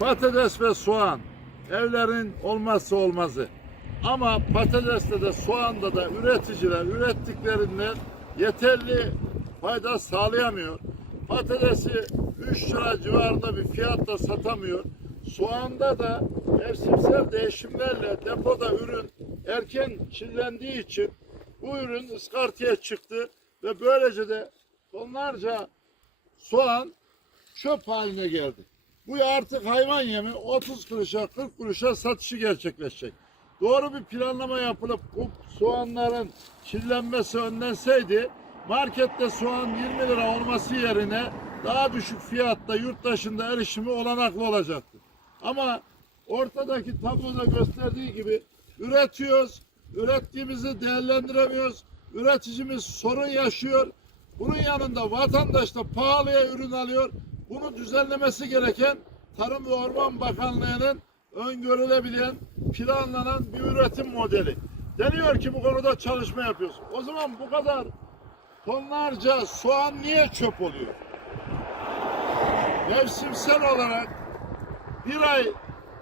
Patates ve soğan evlerin olmazsa olmazı. Ama patateste de soğanda da üreticiler ürettiklerinden yeterli fayda sağlayamıyor. Patatesi 3 lira civarında bir fiyatla satamıyor. Soğanda da mevsimsel değişimlerle depoda ürün erken çillendiği için bu ürün ıskartıya çıktı ve böylece de tonlarca soğan çöp haline geldi. Bu artık hayvan yemi 30 kuruşa 40 kuruşa satışı gerçekleşecek. Doğru bir planlama yapılıp bu soğanların çillenmesi önlenseydi markette soğan 20 lira olması yerine daha düşük fiyatta yurt dışında erişimi olanaklı olacaktı. Ama ortadaki tabloda gösterdiği gibi üretiyoruz, ürettiğimizi değerlendiremiyoruz. Üreticimiz sorun yaşıyor. Bunun yanında vatandaş da pahalıya ürün alıyor. Bunu düzenlemesi gereken Tarım ve Orman Bakanlığı'nın öngörülebilen, planlanan bir üretim modeli. Deniyor ki bu konuda çalışma yapıyoruz. O zaman bu kadar tonlarca soğan niye çöp oluyor? Mevsimsel olarak bir ay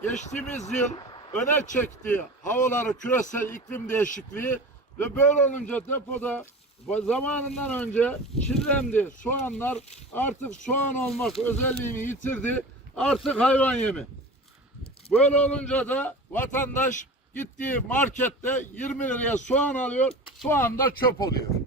geçtiğimiz yıl öne çekti havaları küresel iklim değişikliği ve böyle olunca depoda zamanından önce çillendi soğanlar artık soğan olmak özelliğini yitirdi artık hayvan yemi. Böyle olunca da vatandaş gittiği markette 20 liraya soğan alıyor soğan da çöp oluyor.